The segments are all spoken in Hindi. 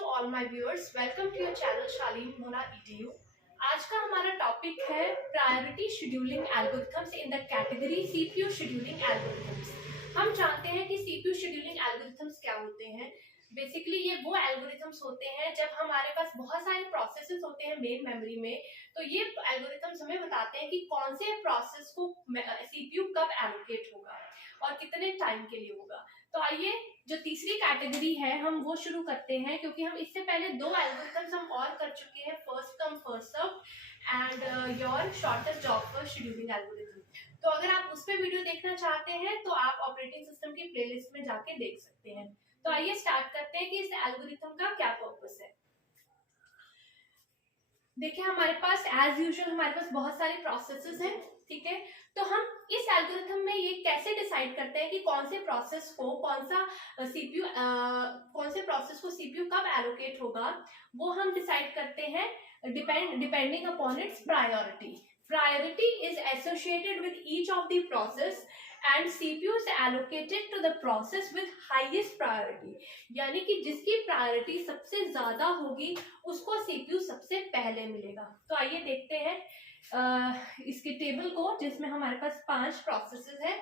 to all my viewers. Welcome to your channel Shaleen Mona EDU. आज का हमारा टॉपिक है priority scheduling algorithms in the category CPU scheduling algorithms. हम जानते हैं कि सीपीयू शेड्यूलिंग एल्गोरिथम्स क्या होते हैं। बेसिकली ये वो एल्गोरिथम्स होते हैं जब हमारे पास बहुत सारे प्रोसेसेस होते हैं मेन मेमोरी में, तो ये एल्गोरिथम्स हमें बताते हैं कि कौन से प्रोसेस को सीपीयू कब एलोकेट होगा और कितने टाइम के लिए होगा। तो आइए जो तीसरी कैटेगरी है हम वो शुरू करते हैं, क्योंकि हम इससे पहले दो एल्गोरिथम्स हम और कर चुके हैं, first come first serve and your shortest job first scheduling algorithm. तो अगर आप उस पर वीडियो देखना चाहते हैं तो आप ऑपरेटिंग सिस्टम की प्लेलिस्ट में जाके देख सकते हैं। तो आइए स्टार्ट करते हैं कि इस एल्गोरिथम का क्या पर्पस है। देखिए हमारे पास एज यूजुअल हमारे पास बहुत सारे प्रोसेसेस हैं, ठीक है। तो हम इस एल्गोरिथम में ये कैसे डिसाइड करते हैं कि कौन से प्रोसेस को सीपीयू कब एलोकेट होगा, वो हम डिसाइड करते हैं depending upon its priority. Priority is associated with each of the process and CPU is allocated to the process with highest priority। यानी कि जिसकी प्रायोरिटी सबसे ज्यादा होगी उसको CPU सबसे पहले मिलेगा। तो आइए देखते हैं इसके टेबल को, जिसमें हमारे पास 5 प्रोसेसेस है।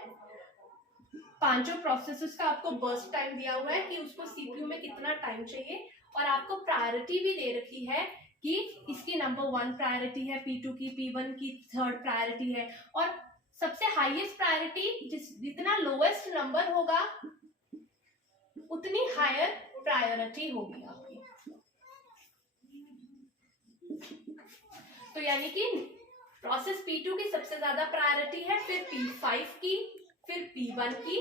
पांचों प्रोसेसेस का आपको बर्स्ट टाइम दिया हुआ है कि उसको CPU में कितना टाइम चाहिए, और आपको प्रायोरिटी भी दे रखी है कि इसकी नंबर 1 प्रायोरिटी है, P2 की, P1 की 3rd प्रायोरिटी है, और सबसे हाईएस्ट प्रायोरिटी जितना लोएस्ट नंबर होगा उतनी हायर प्रायोरिटी होगी आपकी। तो यानी कि प्रोसेस P2 की सबसे ज्यादा प्रायोरिटी है, फिर P5 की, फिर P1 की,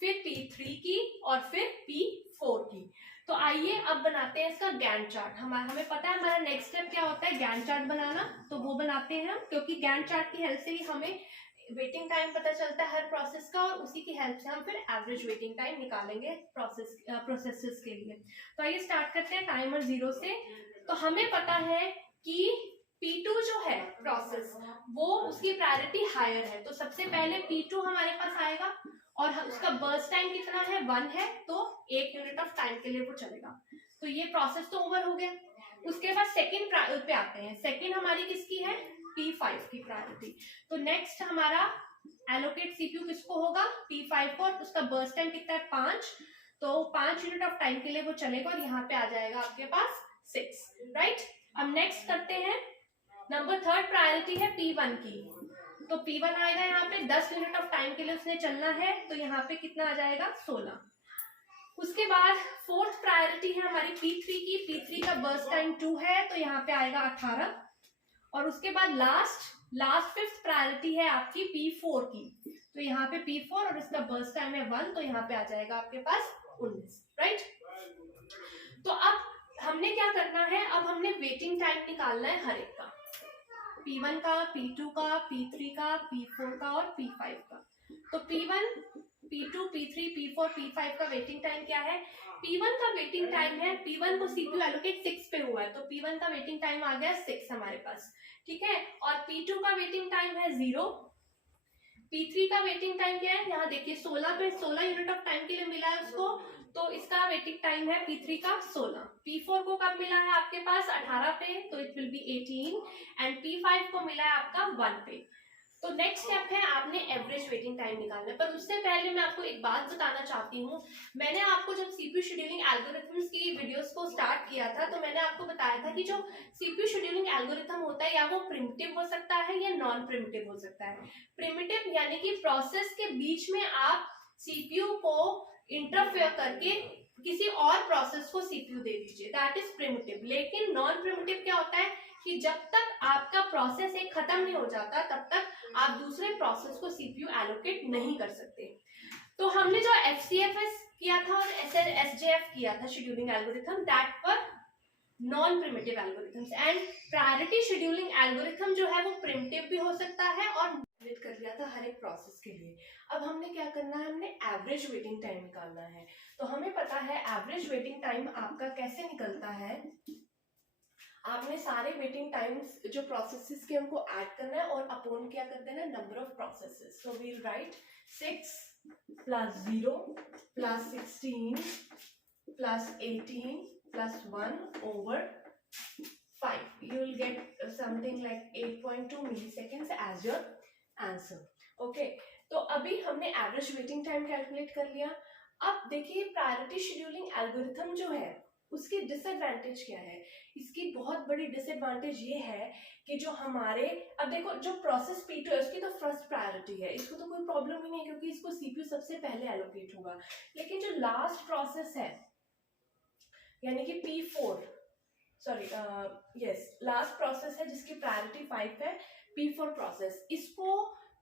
फिर P3 की और फिर P4 की। तो आइए अब बनाते हैं इसका गैंट चार्ट। हमें पता है हमारा नेक्स्ट स्टेप क्या होता है, गैंट चार्ट बनाना। तो वो बनाते हैं हम, क्योंकि गैंट चार्ट की हेल्प से ही हमें वेटिंग टाइम पता चलता है हर प्रोसेस का, और उसी की हेल्प से हम फिर एवरेज वेटिंग टाइम निकालेंगे प्रोसेसेस के लिए। तो आइए स्टार्ट करते हैं टाइमर 0 से। तो हमें पता है कि P2 जो है प्रोसेस, वो उसकी प्रायोरिटी हायर है, तो सबसे पहले P2 हमारे पास आएगा, और उसका बर्स्ट टाइम कितना है, 1 है, तो 1 यूनिट ऑफ टाइम के लिए वो चलेगा। तो ये प्रोसेस तो ओवर हो गया। उसके बाद सेकंड पे आते हैं। सेकंड हमारी किसकी है, P5 की प्रायोरिटी। तो नेक्स्ट हमारा एलोकेट सीपीयू किसको होगा, P5 को, और उसका बर्स्ट टाइम कितना है, 5, तो 5 यूनिट ऑफ टाइम के लिए वो चलेगा, और यहाँ पे आ जाएगा आपके पास 6, राइट। अब नेक्स्ट करते हैं, नंबर 3rd प्रायोरिटी है P1 की। तो P1 आएगा यहाँ पे, 10 यूनिट ऑफ टाइम के लिए उसने चलना है, तो यहाँ पे कितना आ जाएगा, 16। उसके बाद 4th प्रायोरिटी है हमारी P3 की। P3 का बर्स्ट टाइम 2 है, तो यहाँ पे आएगा 18। और उसके बाद लास्ट 5th प्रायोरिटी है आपकी P4 की। तो यहाँ पे P4 और इसका बर्स्ट टाइम है 1, तो यहाँ पे आ जाएगा आपके पास 19, राइट। तो अब हमने क्या करना है, अब हमने वेटिंग टाइम निकालना है हर एक का, P1 का, P2 का, P3 का, P4 का और P5 का। तो P1, P2, P3, P4, P5 का वेटिंग टाइम क्या है। P1 का वेटिंग टाइम है, P1 को CPU एलोकेट 6 पे हुआ है, तो P1 का वेटिंग टाइम आ गया 6 हमारे पास, ठीक है। और P2 का वेटिंग टाइम है 0। P3 का वेटिंग टाइम क्या है, यहाँ देखिए 16 पे 16 यूनिट ऑफ टाइम के लिए मिला है उसको, तो इसका वेटिंग टाइम है P3 का 16। P4 को कब मिला है आपके पास, 18 पे, तो it will be 18, and P5 को मिला है आपका 1 पे। तो नेक्स्ट स्टेप है आपने एवरेज वेटिंग टाइम निकालना है। पर उससे पहले मैं आपको एक बात बताना चाहती हूँ। मैंने आपको जब सीपीयू शेड्यूलिंग एल्गोरिथम्स की वीडियोस को स्टार्ट किया था, तो मैंने आपको बताया था कि जो सीपीयू शेड्यूलिंग एल्गोरिथम होता है, या वो प्रिमिटिव हो सकता है या नॉन प्रिमिटिव हो सकता है। प्रिमिटिव यानी कि प्रोसेस के बीच में आप सीपीयू को इंटरफेयर करके किसी और प्रोसेस को सीपीयू दे दीजिए, दैट इज प्रिमिटिव। लेकिन नॉन प्रिमिटिव क्या होता है कि जब तक आपका प्रोसेस एक खत्म नहीं हो जाता तब तक आप दूसरे प्रोसेस को सीपीयू एलोकेट नहीं कर सकते। तो हमने जो FCFS किया था और SJF किया था शेड्यूलिंग एल्गोरिथम, दैट पर non primitive algorithms, and priority scheduling algorithm जो है वो प्रिमिटिव भी हो सकता है, और कर लिया था हर एक प्रोसेस के लिए। अब हमने क्या करना है, हमने एवरेज वेटिंग टाइम निकालना है। तो हमें पता है एवरेज वेटिंग टाइम आपका कैसे निकलता है, आपने सारे वेटिंग टाइम्स जो प्रोसेसेस के उनको ऐड करना है और अपॉन क्या कर देना है, number of processes. So we write 6 + 0 + 16 + 18 plus 1/5. You will get something like 8.2 milliseconds as your answer. Okay, तो अभी हमने एवरेज वेटिंग टाइम कैलकुलेट कर लिया. अब देखिए प्रायोरिटी शेड्यूलिंग एल्गोरिथम जो है उसकी डिसएडवांटेज क्या है. इसकी बहुत बड़ी डिसएडवांटेज ये है कि जो हमारे, अब देखो जो प्रोसेस P2 है उसकी तो फर्स्ट प्रायोरिटी है, इसको तो कोई प्रॉब्लम ही नहीं है क्योंकि इसको CPU सबसे पहले एलोकेट होगा. लेकिन जो लास्ट प्रोसेस है यानी कि P4, sorry yes last process है जिसकी प्रायोरिटी 5 है, P4 प्रोसेस, इसको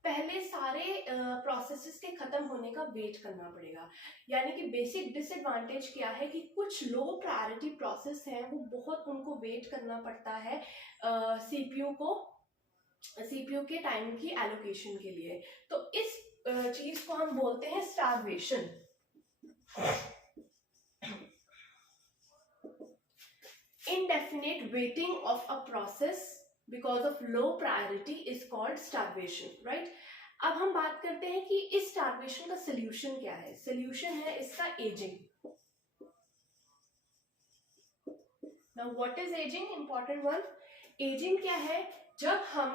पहले सारे प्रोसेसेस के खत्म होने का वेट करना पड़ेगा. यानी कि बेसिक डिसएडवांटेज क्या है कि कुछ लो प्रायोरिटी प्रोसेस हैं वो बहुत उनको वेट करना पड़ता है सीपीयू के टाइम की एलोकेशन के लिए. तो इस चीज को हम बोलते हैं starvation. Indefinite waiting of a process because of low priority is called starvation, right? अब हम बात करते हैं कि इस starvation का solution क्या है. Solution है इसका aging. Now what is aging? Important one. Aging क्या है? जब हम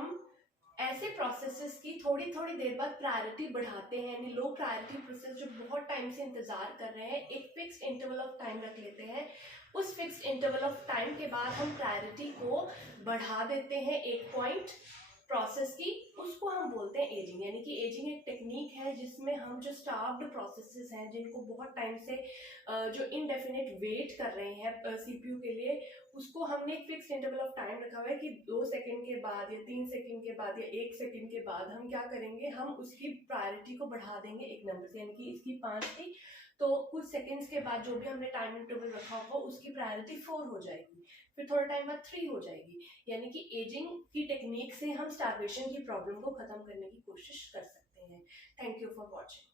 ऐसे प्रोसेसेस की थोड़ी थोड़ी देर बाद प्रायोरिटी बढ़ाते हैं, यानी लो प्रायोरिटी प्रोसेस जो बहुत टाइम से इंतजार कर रहे हैं, एक फिक्स्ड इंटरवल ऑफ टाइम रख लेते हैं. उस फिक्स्ड इंटरवल ऑफ टाइम के बाद हम प्रायोरिटी को बढ़ा देते हैं एक पॉइंट प्रोसेस की, उसको हम बोलते हैं एजिंग. यानी कि एजिंग एक टेक्निक है जिसमें हम जो स्टार्व्ड प्रोसेसेस हैं जिनको बहुत टाइम से जो इनडेफिनेट वेट कर रहे हैं सीपीयू के लिए, उसको हमने एक फिक्स इंटरवल ऑफ टाइम रखा हुआ है कि 2 सेकंड के बाद या 3 सेकंड के बाद या 1 सेकंड के बाद हम क्या करेंगे, हम उसकी प्रायोरिटी को बढ़ा देंगे एक नंबर से. यानी कि इसकी 5 थी तो कुछ सेकंड्स के बाद जो भी हमने टाइम इंटरवल रखा होगा उसकी प्रायोरिटी 4 हो जाएगी, फिर थोड़ा टाइम बाद 3 हो जाएगी. यानी कि एजिंग की टेक्निक से हम स्टार्वेशन की प्रॉब्लम को खत्म करने की कोशिश कर सकते हैं. Thank you for watching.